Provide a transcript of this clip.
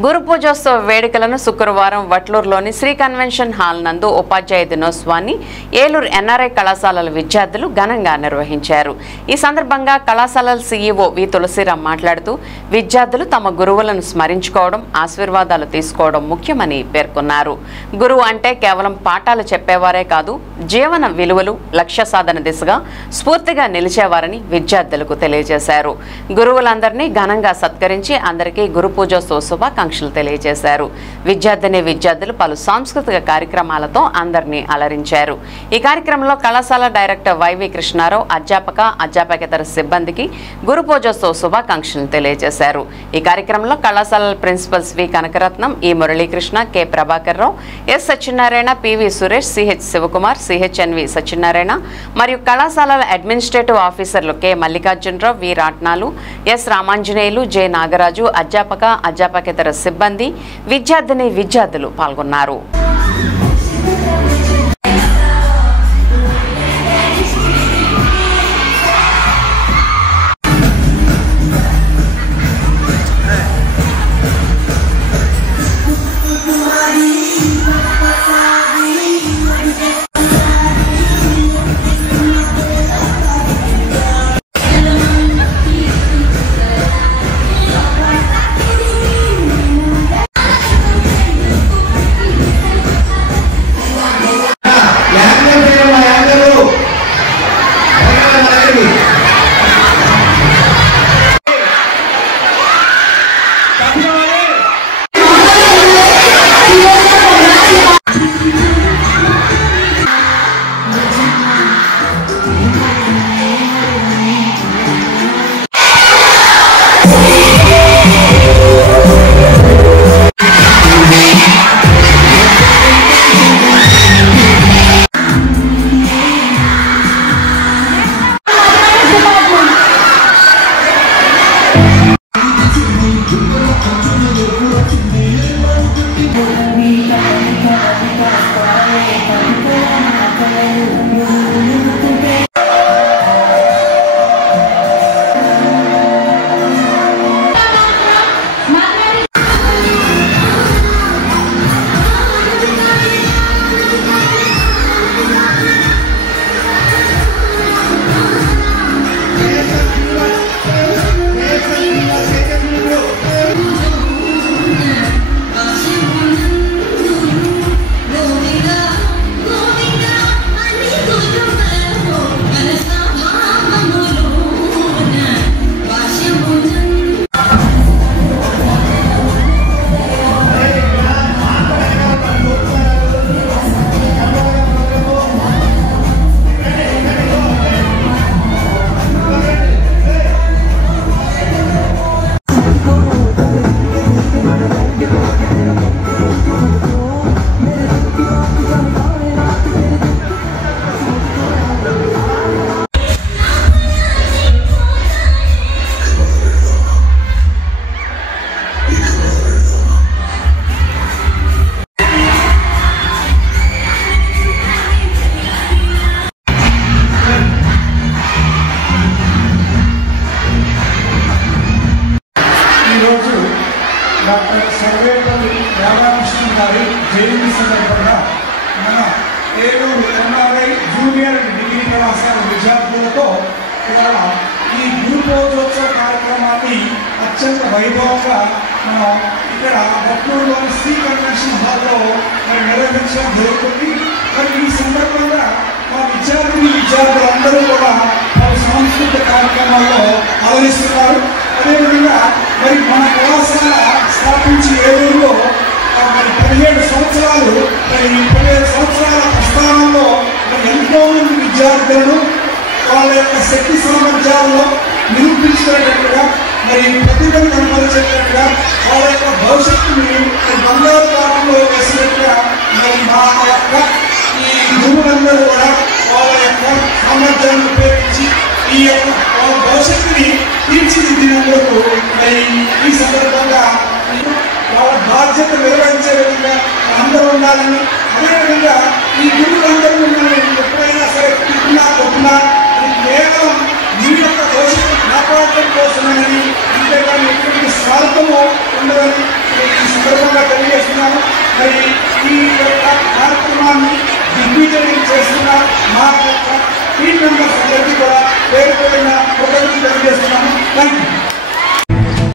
గురు పూజోత్సవ వేడుకలను శుక్రవారం వట్లూరులోని Shri convention hall నందు ఉపాధ్యాయ దినోత్సవాన్ని ఏలూరు ఎన్ఆర్ఐ కళాశాలల విద్యార్థులు ఘనంగా నిర్వహించారు. ఈ సందర్భంగా కళాశాలల సీఈఓ వి తులసిరామ్ మాట్లాడుతూ విద్యార్థులు తమ గురువులను స్మరించుకోవడం, ఆశీర్వాదాలు తీసుకోవడం ముఖ్యమని పేర్కొన్నారు. గురువు అంటే కేవలం పాఠాలు చెప్పేవారే కాదు, జీవన విలువలు, లక్ష్య సాధన దిశగా స్ఫూర్తిగా నిలిచేవారని విద్యార్థులకు తెలియజేశారు. గురువులందరినీ ఘనంగా సత్కరించి అందరికీ గురు పూజోత్సవ శుభాకాంక్షలు తెలియజేశారు. విద్యార్థులు పలు సాంస్కృతిక కార్యక్రమాలతో అందరినీ అలరించారు. ఈ కార్యక్రమంలో కళాశాల డైరెక్టర్ వైవి కృష్ణారావు అధ్యాపకేతర సిబ్బందికి గురు పూజోత్సవ శుభాకాంక్షలు తెలియజేశారు. ఈ కార్యక్రమంలో కళాశాలల principles V Kanakaratnam, E Muralikrishna, K Prabhakar Rao, S Satyanarayana, PV Suresh, CH Sivakumar, CHNV Satyanarayana మరియు కళాశాలల అడ్మినిస్ట్రేటివ్ ఆఫీసర్లు K Mallikarjunarao, V Ratnalu, S Ramanjaneyulu, J Nagaraju, అధ్యాపకేతర సిబ్బంది, విద్యార్థులు పాల్గొన్నారు. డాక్టర్ సర్వేపల్లి రాధాకృష్ణ గారి జయంతి సందర్భంగా మన ఏలూరు ఎన్ఆర్ఐ జూనియర్ డిగ్రీ కళాశాల విద్యార్థులతో ఇవాళ ఈ గురు పూజోత్సవ కార్యక్రమాన్ని అత్యంత వైభవంగా మనం ఇక్కడ వట్లూరులోని శ్రీ కన్వెన్షన్ హాల్లో నిర్వహించడం జరుగుతుంది. మరి ఈ సందర్భంగా మా విద్యార్థులందరూ కూడా పలు సాంస్కృతిక కార్యక్రమాల్లో ఆలోచిస్తున్నారు. అదేవిధంగా మరి మన కళాశాల స్థాపించి ఏలూరులో మరి 17 సంవత్సరాలు ప్రస్థానంలో ఎంతో మంది విద్యార్థులను వాళ్ళ యొక్క శక్తి సామర్థ్యాల్లో నిరూపించేటట్టుగా మరి ప్రతిభను కనపరిచేటట్టుగా వాళ్ళ యొక్క భవిష్యత్తుని బంగారు పాటలో వేసినట్టుగా మరి మా యొక్క ఈ గురువులందరూ కూడా వాళ్ళ యొక్క సామర్థ్యాన్ని ఉపయోగించి ఈ యొక్క వాళ్ళ భవిష్యత్తుని తీర్చిదిద్దినందుకు మరి ఈ సందర్భంగా వాళ్ళ బాధ్యత నిర్వహించే విధంగా అందరూ ఉండాలని, అదేవిధంగా ఈ గురువులందరూ మిమ్మల్ని ఎప్పుడైనా సరే కొట్టినా కేవలం మీ యొక్క భవిష్యత్తు కాపాడటం కోసమని, అంతేకాని ఎటువంటి స్వార్థము ఉండదని ఈ మరి ఈ యొక్క కార్యక్రమాన్ని దిగ్విజయం చేస్తున్న మా యొక్క టీం మెంబర్స్ అందరికీ కూడా పేరు